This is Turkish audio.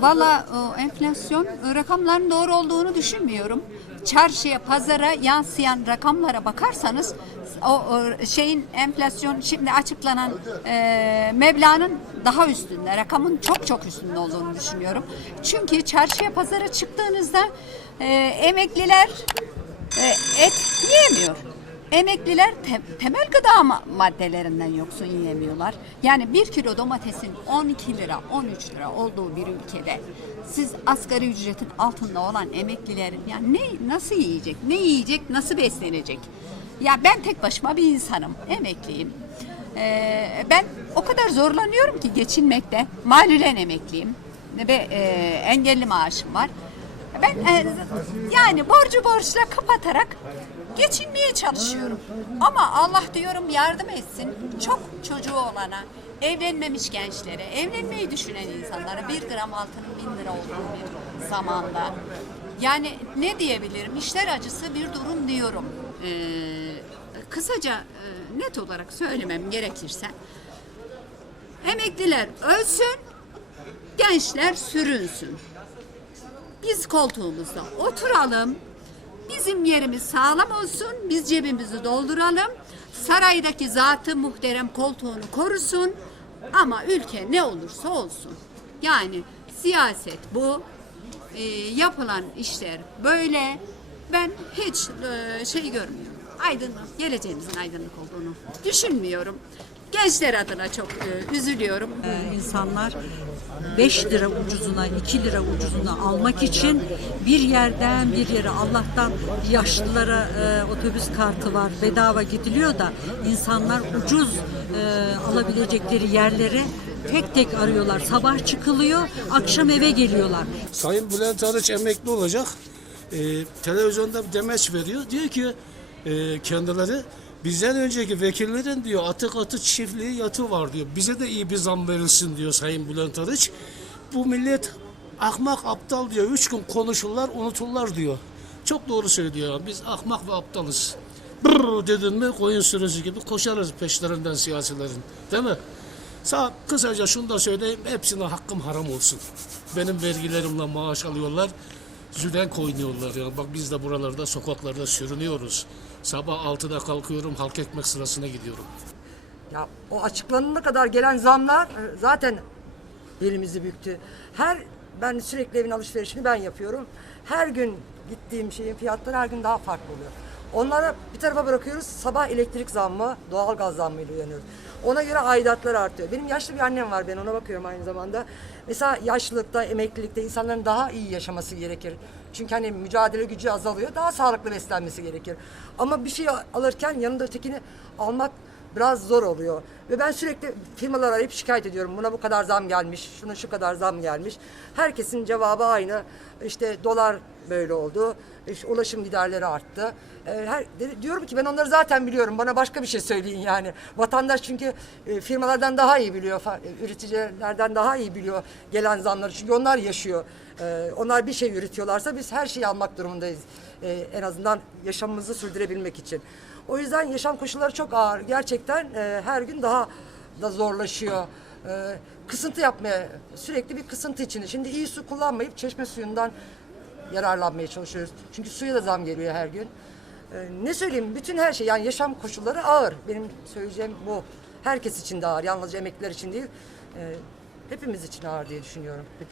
Valla enflasyon e, rakamların doğru olduğunu düşünmüyorum. Çarşıya, pazara yansıyan rakamlara bakarsanız o şeyin enflasyon şimdi açıklanan e, meblağın daha üstünde, rakamın çok çok üstünde olduğunu düşünüyorum. Çünkü çarşıya, pazara çıktığınızda e, emekliler e, et yiyemiyor. Emekliler te- temel gıda ma- maddelerinden yoksun yiyemiyorlar. Yani bir kilo domatesin 12 lira, 13 lira olduğu bir ülkede siz asgari ücretin altında olan emeklilerin yani ne nasıl yiyecek, ne yiyecek, nasıl beslenecek? Ya ben tek başıma bir insanım, emekliyim. Ee, ben o kadar zorlanıyorum ki geçinmekte. Malülen emekliyim ve e, engelli maaşım var. Ben e, yani borcu borçla kapatarak geçinmeye çalışıyorum. Ama Allah diyorum yardım etsin. Çok çocuğu olana, evlenmemiş gençlere, evlenmeyi düşünen insanlara bir gram altının bin lira olduğu bir zamanda. Yani ne diyebilirim? İşler acısı bir durum diyorum. Ee, kısaca e, net olarak söylemem gerekirse emekliler ölsün, gençler sürünsün. Biz koltuğumuzda oturalım. Bizim yerimiz sağlam olsun. Biz cebimizi dolduralım. Saraydaki zatı muhterem koltuğunu korusun. Ama ülke ne olursa olsun. Yani siyaset bu. e, yapılan işler böyle. Ben hiç e, şey görmüyorum. Aydınlık, geleceğimizin aydınlık olduğunu düşünmüyorum. Gençler adına çok e, üzülüyorum. Ee, insanlar 5 lira ucuzuna, 2 lira ucuzuna almak için bir yerden bir yere Allah'tan yaşlılara e, otobüs kartı var, bedava gidiliyor da insanlar ucuz e, alabilecekleri yerlere tek tek arıyorlar. Sabah çıkılıyor, akşam eve geliyorlar. Sayın Bülent Arıç emekli olacak. Ee, televizyonda bir demeç veriyor. Diyor ki e, kendileri bizden önceki vekillerin diyor atık atı çiftliği yatı var diyor. Bize de iyi bir zam verilsin diyor Sayın Bülent Arıç. Bu millet ahmak aptal diyor. Üç gün konuşurlar unuturlar diyor. Çok doğru söylüyor. Biz ahmak ve aptalız. Brrr dedin mi koyun sürüsü gibi koşarız peşlerinden siyasilerin. Değil mi? Sağ kısaca şunu da söyleyeyim. Hepsine hakkım haram olsun. Benim vergilerimle maaş alıyorlar. Züden oynuyorlar ya. Bak biz de buralarda sokaklarda sürünüyoruz. Sabah 6'da kalkıyorum halk ekmek sırasına gidiyorum. Ya o açıklanana kadar gelen zamlar e, zaten elimizi büktü. Her ben sürekli evin alışverişini ben yapıyorum. Her gün gittiğim şeyin fiyatları her gün daha farklı oluyor. Onlara bir tarafa bırakıyoruz. Sabah elektrik zammı, doğalgaz zammıyla uyanıyoruz. Ona göre aidatlar artıyor. Benim yaşlı bir annem var. Ben ona bakıyorum aynı zamanda. Mesela yaşlılıkta, emeklilikte insanların daha iyi yaşaması gerekir. Çünkü hani mücadele gücü azalıyor. Daha sağlıklı beslenmesi gerekir. Ama bir şey alırken yanında ötekini almak biraz zor oluyor. Ve ben sürekli firmalar arayıp şikayet ediyorum. Buna bu kadar zam gelmiş, şuna şu kadar zam gelmiş. Herkesin cevabı aynı. İşte dolar böyle oldu, ulaşım giderleri arttı. Ee, her, diyorum ki ben onları zaten biliyorum. Bana başka bir şey söyleyin yani. Vatandaş çünkü e, firmalardan daha iyi biliyor, e, üreticilerden daha iyi biliyor gelen zamları. Çünkü onlar yaşıyor. Ee, onlar bir şey üretiyorlarsa biz her şeyi almak durumundayız. Ee, en azından yaşamımızı sürdürebilmek için. O yüzden yaşam koşulları çok ağır. Gerçekten e, her gün daha da zorlaşıyor. Kısıntı yapmaya, sürekli bir kısıntı içinde. Şimdi iyi su kullanmayıp çeşme suyundan yararlanmaya çalışıyoruz. Çünkü suya da zam geliyor her gün. E, ne söyleyeyim, bütün her şey yani yaşam koşulları ağır. Benim söyleyeceğim bu. Herkes için de ağır, yalnızca emekliler için değil. E, hepimiz için ağır diye düşünüyorum.